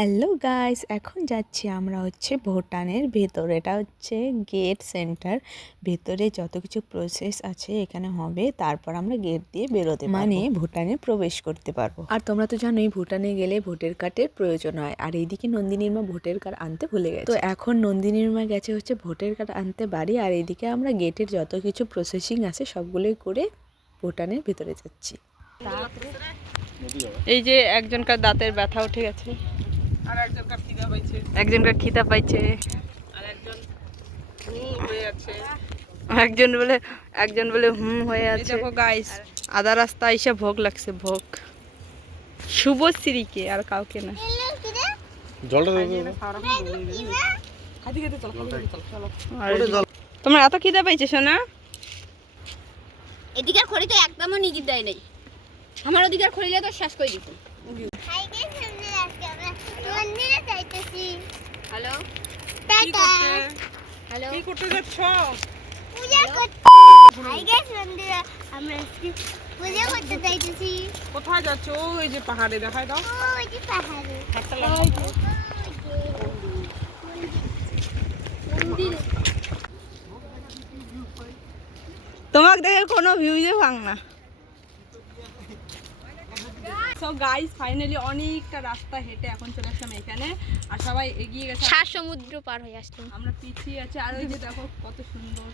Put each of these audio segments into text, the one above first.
Hello guys, এখন যাচ্ছি আমরা ভুটানের ভেতর। এটা গেট সেন্টার। ভেতরে যত কিছু প্রসেস আছে এখানে হবে, তারপর আমরা গেট দিয়ে বেরোতে মানে ভুটানে প্রবেশ করতে পারবো। আর তোমরা তো জানোই ভুটানে গেলে ভোটার কার্ডের প্রয়োজন হয়। আর এইদিকে নন্দিনীর মা ভোটার কার্ড আনতে ভুলে গেছে। তো এখন নন্দিনীর মা গেছে ভোটার কার্ড আনতে বাড়ি। আর এইদিকে আমরা গেটের যত কিছু প্রসেসিং আছে সবগুলোই করে ভুটানের ভেতরে যাচ্ছি। এই যে একজনকার দাঁতের ব্যথা উঠে গেছে, আর একজনকার খিদা পাইছে, আর একজন বলে হুম হয়ে আছে। দেখো গাইস, আধা রাস্তা এসে ভোগ লাগছে, ভোগ শুভশ্রীকে, আর কাউকে না। তোমার এত খিদা পাইছে সোনা? এদিকের খড়ি তো একদমও নিজে দেয় নাই, আমার ওদিকের খড়িলে তো শেষ করে দিত। হ্যালো, হ্যালো, কি করতে যাচ্ছ? পূজা করতে। হাই গাইস, বন্ধুরা আমরা পূজা করতে যাইতেছি। কোথায় যাচ্ছ? ওই যে পাহাড়ে, দেখাই দাও। ওই যে পাহাড়ে মন্দিরে। তোমাকে দেখে কোনো ভিউজে ভাঙ না। সো গাইস, ফাইনালি অনেকটা রাস্তা হেঁটে এখন চলে আসলাম এখানে, আর সবাই এগিয়ে গেছে। 7 সমুদ্র পার হয়ে আসলাম, আমরা পিছিয়ে আছি। আর ওই যে দেখো কত সুন্দর,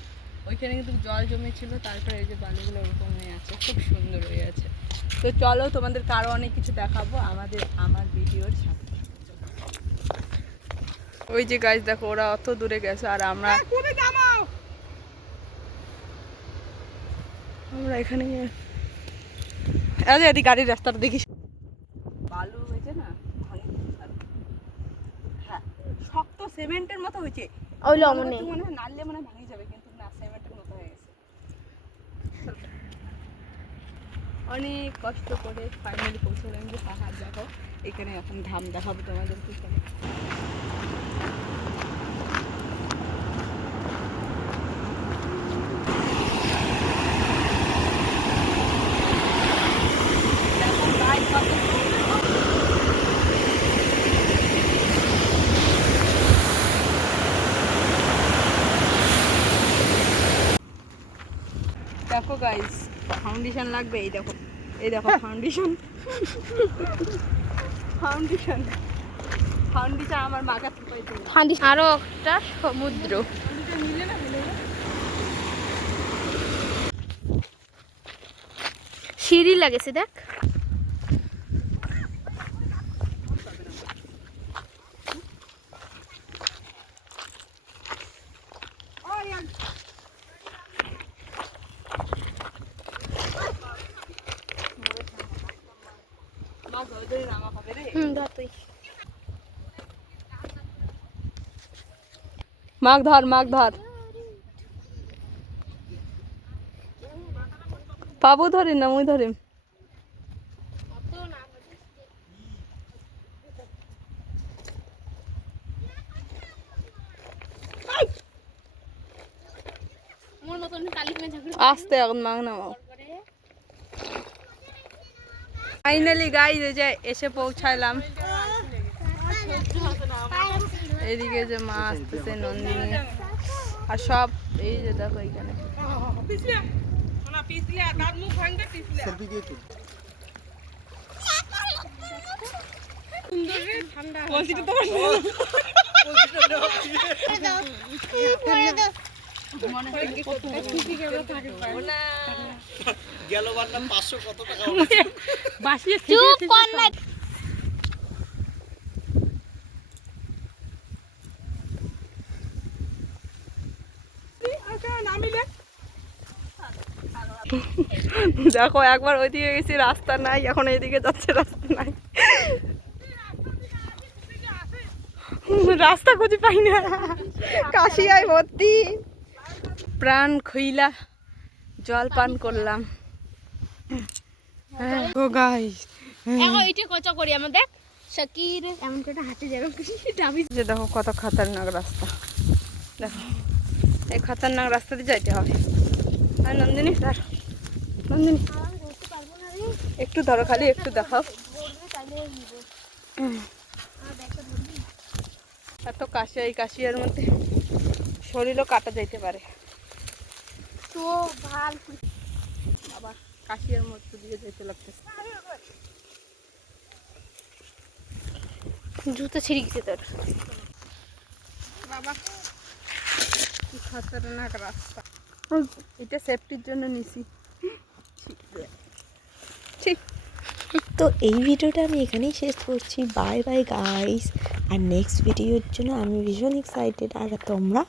ওইখানে কিন্তু জল জমেছিল, তারপরে এই যে বালিগুলো ওরকম হয়ে আছে, খুব সুন্দর হয়ে আছে। তো চলো, তোমাদের আরো অনেক কিছু দেখাবো আমার ভিডিওর সাথে। ওই যে গাইস দেখো, ওরা অত দূরে গেছে, আর আমরা এখানে এদিকে গাড়ির রাস্তাটা দেখিস, বালু হয়েছে না, হ্যাঁ শক্ত সিমেন্টের মতো হয়েছে। মনে হয় নাড়লে মনে হয় ভাঙে যাবে, কিন্তু না, সিমেন্টের মতো হয়ে গেছে। অনেক কষ্ট করে ফাইনালি পৌঁছলাম যে পাহাড়। দেখো এখানে এখন ধাম দেখাবো তোমাদেরকে। দেখো গাইস, ফাউন্ডেশন লাগবে। এই দেখো ফাউন্ডেশন ফাউন্ডেশন ফাউন্ডেশন আমার মাখাতে পাইছে। আরো একটা সমুদ্র। সিঁড়ি লাগেছে দেখ। মাছ ধর পাবো, ধরে না মুই ধরে। আস্তে এখন মাছ নামাও। ফাইনালি গাইস, এই যে এসে পৌঁছাইলাম। এইদিকে যে মা আসতেছে, নন্দিনী, আর সব এই যে দেখো এখানে। দেখো একবার ওইদিকে গেছি, রাস্তা নাই, এখন এইদিকে যাচ্ছে, রাস্তা নাই, রাস্তা খুঁজে পাই না, কাশিয়ায় ভর্তি। প্রাণ খুইলা জল পান করলাম। দেখো কত খতরনাক রাস্তা, দেখো এই খতরনাক রাস্তা দিয়ে যাইতে হবে। আর নন্দিনী ধর, নন্দিনী একটু ধরো, খালি একটু দেখাও। এত কাশিয়া, এই কাশিয়ার মধ্যে শরীরও কাটা যাইতে পারে। তো ভাল আবার কাশিয়ার মধ্যে দিয়ে যেতে লাগতেছে। জুতো ছিঁড়ে গেছে তোর। বাবা কি খতরনাক রাস্তা। এটা সেফটির জন্য নিছি। ঠিক। তো এই ভিডিওটা আমি এখানেই শেষ করছি। Bye bye guys. আর নেক্সট ভিডিওর জন্য আমি ভীষণ এক্সাইটেড। আর তোমরা